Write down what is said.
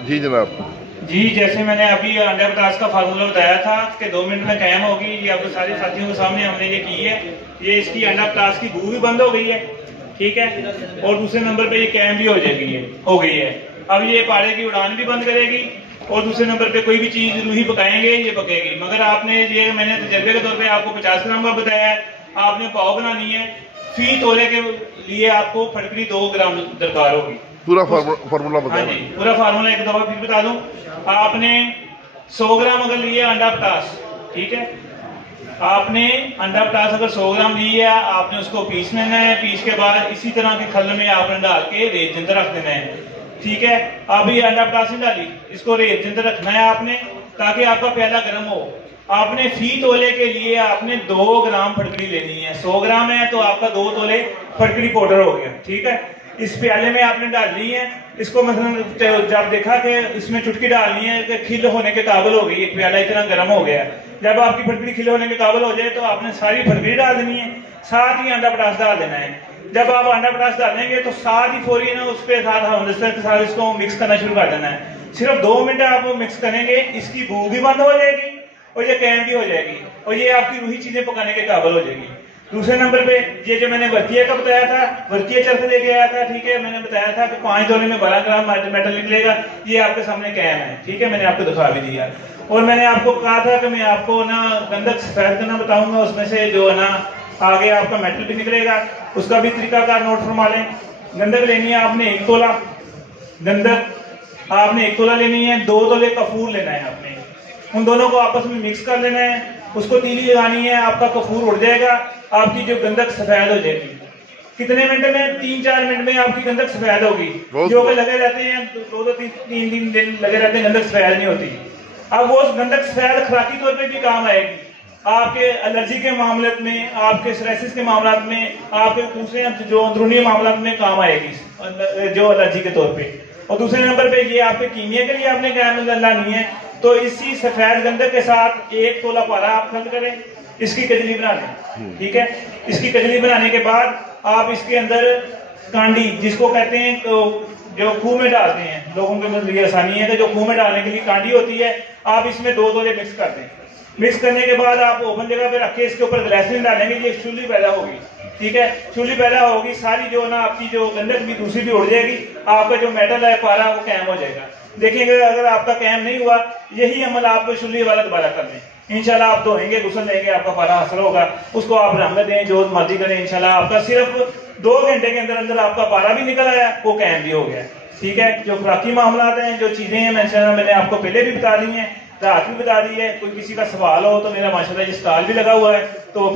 जी जनाब। जी, जैसे मैंने अभी अंडा पतास का फार्मूला बताया था कि 2 मिनट में कायम होगी, ये आपको सारे साथियों के सामने हमने ये की है। ये इसकी अंडा पतास की बू भी बंद हो गई है, ठीक है, और दूसरे नंबर पे ये कैम भी हो गई है। अब ये पाड़े की उड़ान भी बंद करेगी और दूसरे नंबर पे कोई भी चीज रूही पकाएंगे ये पकेगी। मगर आपने ये मैंने तजर्बे के तौर पे आपको 50 ग्राम का बताया है, आपने पाव बनानी है। फी तोले के लिए आपको फटकरी 2 ग्राम दरकार होगी। पूरा फार्मूला बताया। हाँ जी, पूरा फार्मूला एक दफा फिर बता दूं। आपने 100 ग्राम अगर लिए अंडा पतास, ठीक है, आपने अंडा पतास अगर 100 ग्राम लिया है, आपने उसको पीस लेना है। पीस के बाद इसी तरह के खल में आपने डाल के रेत के अंदर रख देना है, ठीक है। अब ये अंडा पतास नहीं डाली, इसको रेत के अंदर रखना है आपने, ताकि आपका प्याला गर्म हो। आपने फी तोले के लिए आपने 2 ग्राम फटकरी लेनी है। 100 ग्राम है तो आपका 2 तोले फटकरी पाउडर हो गया, ठीक है। इस प्याले में आपने डालनी है। इसको मतलब जब देखा कि इसमें चुटकी डालनी है कि खिल होने के काबिल हो गई, एक प्याला इतना गर्म हो गया। जब आपकी फटकरी खिल होने के काबिल हो जाए तो आपने सारी फटकरी डाल देनी है, साथ ही अंडा पतास डाल देना है। जब आप अंडा पतास डालेंगे तो साथ ही फौरी ना उसके साथ हमदस्तर के साथ इसको मिक्स करना शुरू कर देना है। सिर्फ 2 मिनट आप मिक्स करेंगे, इसकी बू भी बंद हो जाएगी और ये कैम भी हो जाएगी और ये आपकी रूही चीजें पकाने के काबिल हो जाएगी। दूसरे नंबर पे ये जो मैंने वर्तिया का बताया था, वर्तिया चरख लेके आया था, ठीक है। मैंने बताया था कि 5 तोले में 12 ग्राम मेटल निकलेगा। ये आपके सामने कैम है, ठीक है, मैंने आपको दिखा भी दिया। और मैंने आपको कहा था कि मैं आपको ना गंधक सफेद करना बताऊंगा, उसमें से जो है ना आगे आपका मेटल भी निकलेगा, उसका भी तरीकाकार नोट फरमा लें। गंधक लेनी है आपने 1 तोला, गंधक आपने 1 तोला लेनी है। 2 तोले कपूर लेना है आपने, उन दोनों को आपस में मिक्स कर लेना है। उसको तीली लगानी है, आपका कपूर उड़ जाएगा, आपकी जो गंधक सफेद हो जाएगी। कितने मिनट में? 3-4 मिनट में आपकी गंधक सफेद होगी। जो कि लगे रहते हैं 2-3 दिन लगे रहते हैं, गंधक सफेद नहीं होती। अब वो गंधक सफेद खुराकी तौर पे भी काम आएगी, आपके एलर्जी के मामले में, आपके सोराइसिस के मामला में, आपके दूसरे जो अंदरूनी मामला में काम आएगी जो एलर्जी के तौर पे। और दूसरे नंबर पे ये आपके कीमिया के लिए आपने कैम लानी है। तो इसी सफेद गंधक के साथ 1 तोला पारा आप खर्च करें, इसकी कजली बना लें, ठीक है। इसकी कजली बनाने के बाद आप इसके अंदर कांडी, जिसको कहते हैं तो जो खूह में डालते हैं, लोगों के मतलब ये आसानी है कि जो खूह में डालने के लिए कांडी होती है, आप इसमें 2 तोले मिक्स कर दें। मिक्स करने के बाद आप ओपन जगह पे रख के इसके ऊपर ग्लिसरीन डालेंगे, ये चूल्ही पैदा होगी, ठीक है। चूल्ही पैदा होगी, सारी जो ना आपकी जो गंधक भी दूसरी भी उड़ जाएगी, आपका जो मेटल है पारा वो कैम हो जाएगा। देखेंगे अगर आपका कैम नहीं हुआ, यही अमल आप चूल्ही वाला दोबारा कर दें, इंशाल्लाह आप धोएंगे, गुस्ल देंगे, आपका पारा हासिल होगा। उसको आप रंग दें, जो मर्जी करें, इंशाल्लाह आपका सिर्फ 2 घंटे के अंदर अंदर आपका पारा भी निकल आया, वो कैम भी हो गया, ठीक है। जो खुराकी मामला हैं, जो चीजें हैं मैंने आपको पहले भी बता दी हैं, रात भी बता दी है। कोई किसी का सवाल हो तो मेरा माशाल्लाह ये स्टॉल भी लगा हुआ है, तो